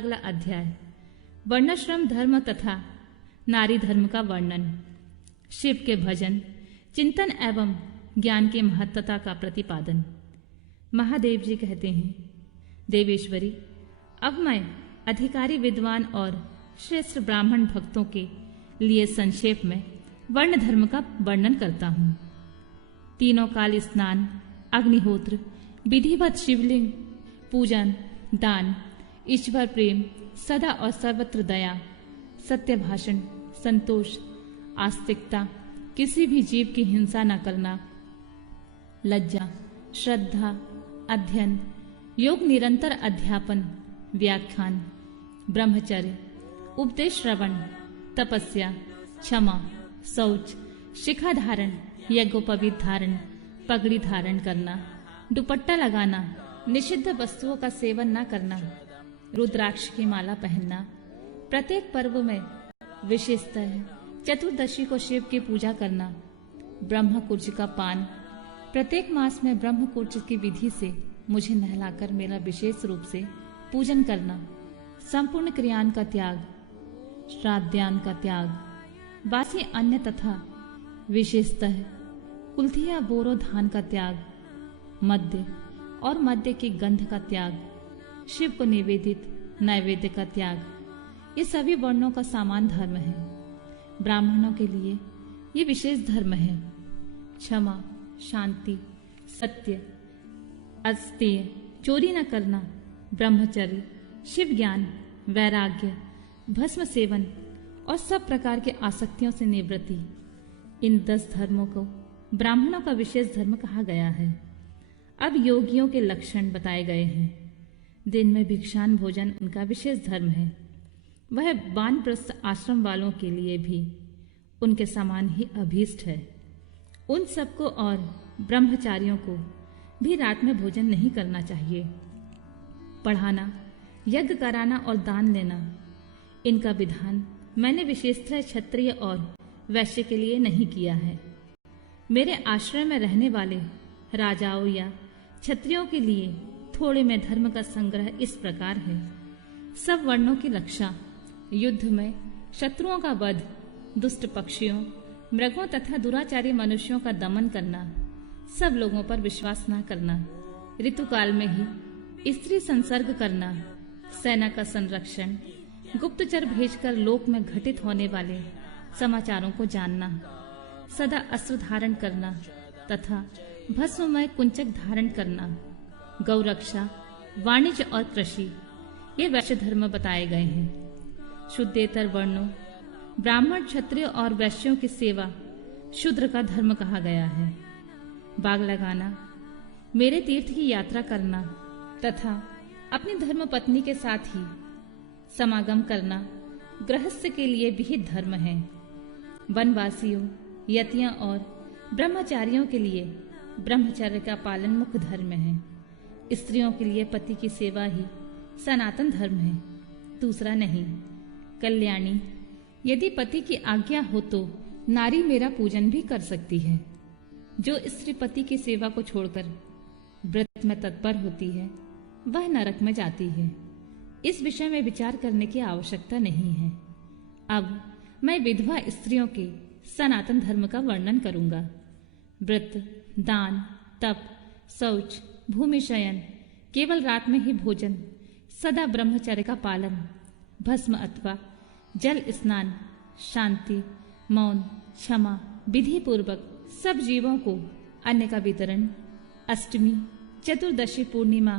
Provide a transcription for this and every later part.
अगला अध्याय वर्णाश्रम धर्म तथा नारी धर्म का वर्णन। शिव के भजन, चिंतन एवं ज्ञान की महत्ता का प्रतिपादन। महादेव जी कहते हैं, देवेश्वरी, अब मैं अधिकारी विद्वान और श्रेष्ठ ब्राह्मण भक्तों के लिए संक्षेप में वर्ण धर्म का वर्णन करता हूँ। तीनों काल स्नान, अग्निहोत्र, विधिवत शिवलिंग पूजन, दान, ईश्वर प्रेम, सदा और सर्वत्र दया, सत्य भाषण, संतोष, आस्तिकता, किसी भी जीव की हिंसा न करना, लज्जा, श्रद्धा, अध्ययन, योग, निरंतर अध्यापन, व्याख्यान, ब्रह्मचर्य, उपदेश श्रवण, तपस्या, क्षमा, शौच, शिखा धारण, यज्ञोपवीत धारण, पगड़ी धारण करना, दुपट्टा लगाना, निषिद्ध वस्तुओं का सेवन न करना, रुद्राक्ष की माला पहनना, प्रत्येक पर्व में विशेषतः चतुर्दशी को शिव की पूजा करना, ब्रह्म कुर्ज का पान, प्रत्येक मास में ब्रह्म कुर्ज की विधि से मुझे नहलाकर मेरा विशेष रूप से पूजन करना, संपूर्ण क्रियान का त्याग, श्राद्धान का त्याग, बासी अन्न तथा विशेषतः कुल्थिया बोरो धान का त्याग, मध्य और मध्य की गंध का त्याग, शिव को निवेदित नैवेद्य का त्याग, ये सभी वर्णों का समान धर्म है। ब्राह्मणों के लिए ये विशेष धर्म है। क्षमा, शांति, सत्य, अस्तेय, चोरी न करना, ब्रह्मचर्य, शिव ज्ञान, वैराग्य, भस्म सेवन और सब प्रकार के आसक्तियों से निवृत्ति, इन 10 धर्मों को ब्राह्मणों का विशेष धर्म कहा गया है। अब योगियों के लक्षण बताए गए हैं। दिन में भिक्षान भोजन उनका विशेष धर्म है। वह वानप्रस्थ आश्रम वालों के लिए भी उनके समान ही अभीष्ट है। उन सबको और ब्रह्मचारियों को भी रात में भोजन नहीं करना चाहिए। पढ़ाना, यज्ञ कराना और दान लेना, इनका विधान मैंने विशेषतः क्षत्रिय और वैश्य के लिए नहीं किया है। मेरे आश्रय में रहने वाले राजाओं या क्षत्रियों के लिए थोड़े में धर्म का संग्रह इस प्रकार है। सब वर्णों की रक्षा, युद्ध में शत्रुओं का वध, दुष्ट पक्षियों, मृगों तथा दुराचारी मनुष्यों का दमन करना, सब लोगों पर विश्वास न करना, ऋतुकाल में ही स्त्री संसर्ग करना, सेना का संरक्षण, गुप्तचर भेजकर लोक में घटित होने वाले समाचारों को जानना, सदा अस्त्र धारण करना तथा भस्ममय कुंचक धारण करना, गौरक्षा, वाणिज्य और कृषि, ये वैश्य धर्म बताए गए हैं। शुद्धेतर वर्णों, ब्राह्मण, क्षत्रिय और वैश्यों की सेवा शूद्र का धर्म कहा गया है। बाग लगाना, मेरे तीर्थ की यात्रा करना तथा अपनी धर्म पत्नी के साथ ही समागम करना गृहस्थ के लिए विहित धर्म है। वनवासियों, यतियों और ब्रह्मचारियों के लिए ब्रह्मचर्य का पालन मुख्य धर्म है। स्त्रियों के लिए पति की सेवा ही सनातन धर्म है, दूसरा नहीं। कल्याणी, यदि पति की आज्ञा हो तो नारी मेरा पूजन भी कर सकती है। जो स्त्री पति की सेवा को छोड़कर व्रत में तत्पर होती है वह नरक में जाती है। इस विषय में विचार करने की आवश्यकता नहीं है। अब मैं विधवा स्त्रियों के सनातन धर्म का वर्णन करूंगा। व्रत, दान, तप, शौच, भूमि शयन, केवल रात में ही भोजन, सदा ब्रह्मचर्य का पालन, भस्म अथवा जल स्नान, शांति, मौन, क्षमा, विधि पूर्वक सब जीवों को अन्न का वितरण, अष्टमी, चतुर्दशी, पूर्णिमा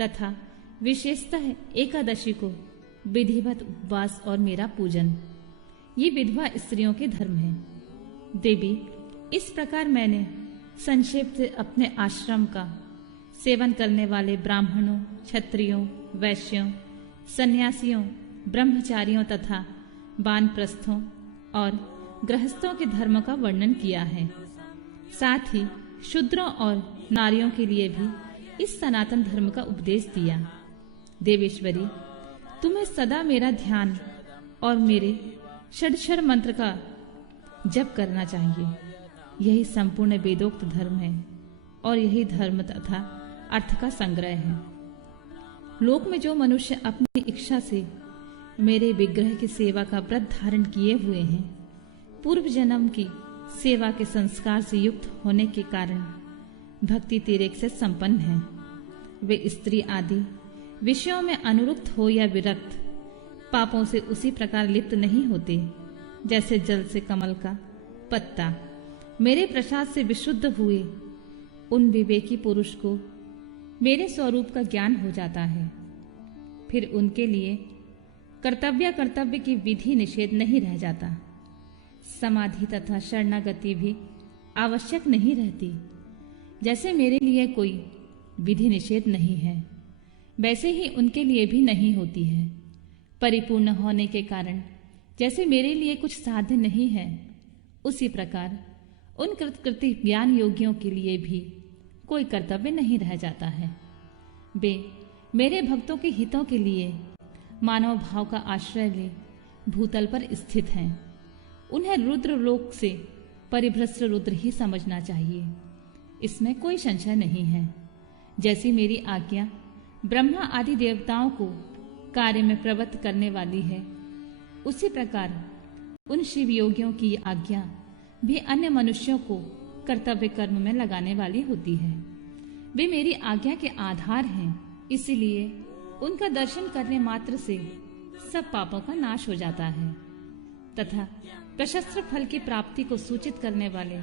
तथा विशेषतः एकादशी को विधिवत उपवास और मेरा पूजन, ये विधवा स्त्रियों के धर्म है। देवी, इस प्रकार मैंने संक्षेप से अपने आश्रम का सेवन करने वाले ब्राह्मणों, क्षत्रियों, वैश्यों, सन्यासियों, ब्रह्मचारियों तथा वानप्रस्थों और गृहस्थों के धर्म का वर्णन किया है। साथ ही शूद्रों और नारियों के लिए भी इस सनातन धर्म का उपदेश दिया। देवेश्वरी, तुम्हें सदा मेरा ध्यान और मेरे षडक्षर मंत्र का जप करना चाहिए। यही संपूर्ण वेदोक्त धर्म है और यही धर्म तथा अर्थ का संग्रह है। लोक में जो मनुष्य अपनी इच्छा से मेरे विग्रह की सेवा का व्रत धारण किए हुए हैं, पूर्व जन्म की सेवा के संस्कार से युक्त होने के कारण भक्ति तिरेक से संपन्न हैं। वे स्त्री आदि विषयों में अनुरक्त हो या विरक्त, पापों से उसी प्रकार लिप्त नहीं होते जैसे जल से कमल का पत्ता मेरे प्रसाद से विशुद्ध हुए उन विवेकी पुरुष को मेरे स्वरूप का ज्ञान हो जाता है। फिर उनके लिए कर्तव्य की विधि निषेध नहीं रह जाता। समाधि तथा शरणागति भी आवश्यक नहीं रहती। जैसे मेरे लिए कोई विधि निषेध नहीं है, वैसे ही उनके लिए भी नहीं होती है। परिपूर्ण होने के कारण जैसे मेरे लिए कुछ साध्य नहीं है, उसी प्रकार उन कृतकृत्य ज्ञान योगियों के लिए भी कोई कर्तव्य नहीं रह जाता है। वे मेरे भक्तों के हितों के लिए मानव भाव का आश्रय ले भूतल पर स्थित हैं। उन्हें रुद्र लोक से परिभ्रष्ट रुद्र ही समझना चाहिए, इसमें कोई संशय नहीं है। जैसी मेरी आज्ञा ब्रह्मा आदि देवताओं को कार्य में प्रवृत्त करने वाली है, उसी प्रकार उन शिव योगियों की आज्ञा भी अन्य मनुष्यों को कर्तव्य कर्म में लगाने वाली होती है। वे मेरी आज्ञा के आधार हैं, इसीलिए उनका दर्शन करने मात्र से सब पापों का नाश हो जाता है तथा प्रशस्त्र फल की प्राप्ति को सूचित करने वाले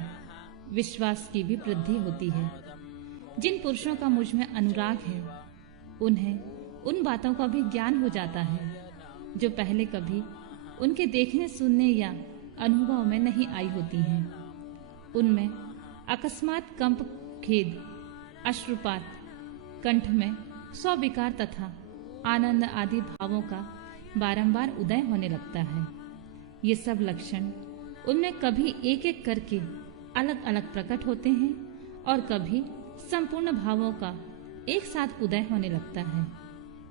विश्वास की भी वृद्धि होती है। जिन पुरुषों का मुझ में अनुराग है, उन्हें उन बातों का भी ज्ञान हो जाता है जो पहले कभी उनके देखने सुनने या अनुभव में नहीं आई होती हैं। उनमें अकस्मात कंप, खेद, अश्रुपात, कंठ में स्विकार तथा आनंद आदि भावों का बारंबार उदय होने लगता है। ये सब लक्षण उनमें कभी एक एक करके अलग अलग प्रकट होते हैं और कभी संपूर्ण भावों का एक साथ उदय होने लगता है।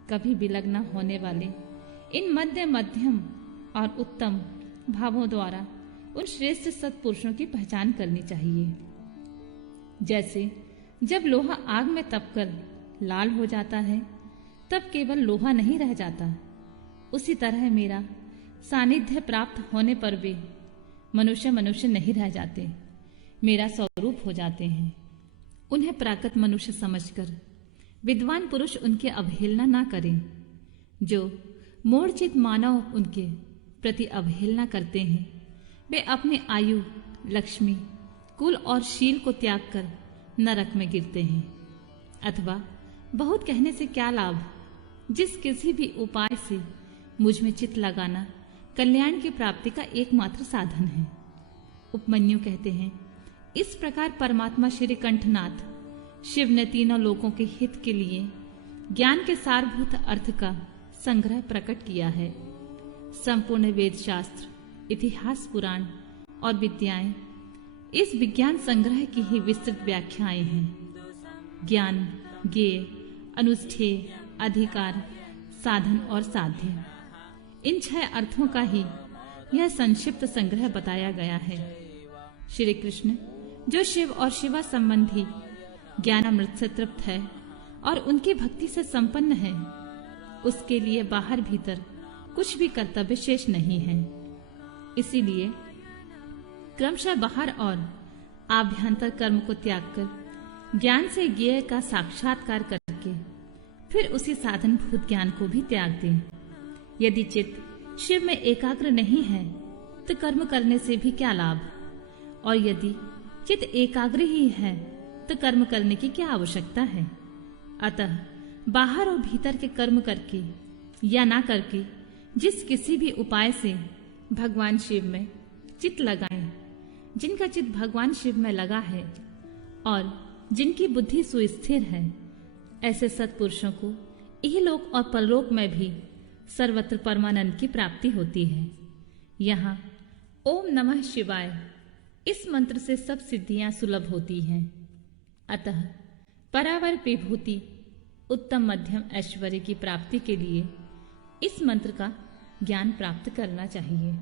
कभी विलग्न होने वाले इन मध्यम और उत्तम भावों द्वारा उन श्रेष्ठ सत्पुरुषों की पहचान करनी चाहिए। जैसे जब लोहा आग में तपकर लाल हो जाता है, तब केवल लोहा नहीं रह जाता, उसी तरह मेरा सानिध्य प्राप्त होने पर वे मनुष्य नहीं रह जाते, मेरा स्वरूप हो जाते हैं। उन्हें प्राकृत मनुष्य समझकर विद्वान पुरुष उनकी अवहेलना ना करें। जो मूढ़चित मानव उनके प्रति अवहेलना करते हैं, वे अपनी आयु, लक्ष्मी, कुल और शील को त्याग कर नरक में गिरते हैं। अथवा बहुत कहने से क्या लाभ, जिस किसी भी उपाय से मुझ में चित्त लगाना कल्याण की प्राप्ति का एकमात्र साधन है। उपमन्यु कहते हैं, इस प्रकार परमात्मा श्री कंठनाथ शिव ने तीनों लोकों के हित के लिए ज्ञान के सारभूत अर्थ का संग्रह प्रकट किया है। संपूर्ण वेद शास्त्र, इतिहास, पुराण और विद्याएं इस विज्ञान संग्रह की ही विस्तृत व्याख्याएं हैं। ज्ञान, ज्ञेय, अनुष्ठेय, अधिकार, साधन और साध्य, इन 6 अर्थों का ही यह संक्षिप्त संग्रह बताया गया है। श्री कृष्ण जो शिव और शिवा संबंधी ज्ञानामृत से तृप्त है और उनकी भक्ति से संपन्न है, उसके लिए बाहर भीतर कुछ भी कर्तव्य शेष नहीं है। इसीलिए क्रमशः बाहर और आभ्यंतर कर्म को त्याग कर ज्ञान से ज्ञेय का साक्षात्कार करके फिर उसी साधन भूत ज्ञान को भी त्याग दें। यदि चित्त शिव में एकाग्र नहीं है तो कर्म करने से भी क्या लाभ, और यदि चित्त एकाग्र ही है तो कर्म करने की क्या आवश्यकता है। अतः बाहर और भीतर के कर्म करके या ना करके जिस किसी भी उपाय से भगवान शिव में चित्त लगाएं, जिनका चित्त भगवान शिव में लगा है और जिनकी बुद्धि सुस्थिर है, ऐसे सत्पुरुषों को इहलोक और परलोक में भी सर्वत्र परमानंद की प्राप्ति होती है। यहाँ ओम नमः शिवाय इस मंत्र से सब सिद्धियां सुलभ होती हैं। अतः परावर विभूति, उत्तम मध्यम ऐश्वर्य की प्राप्ति के लिए इस मंत्र का ज्ञान प्राप्त करना चाहिए।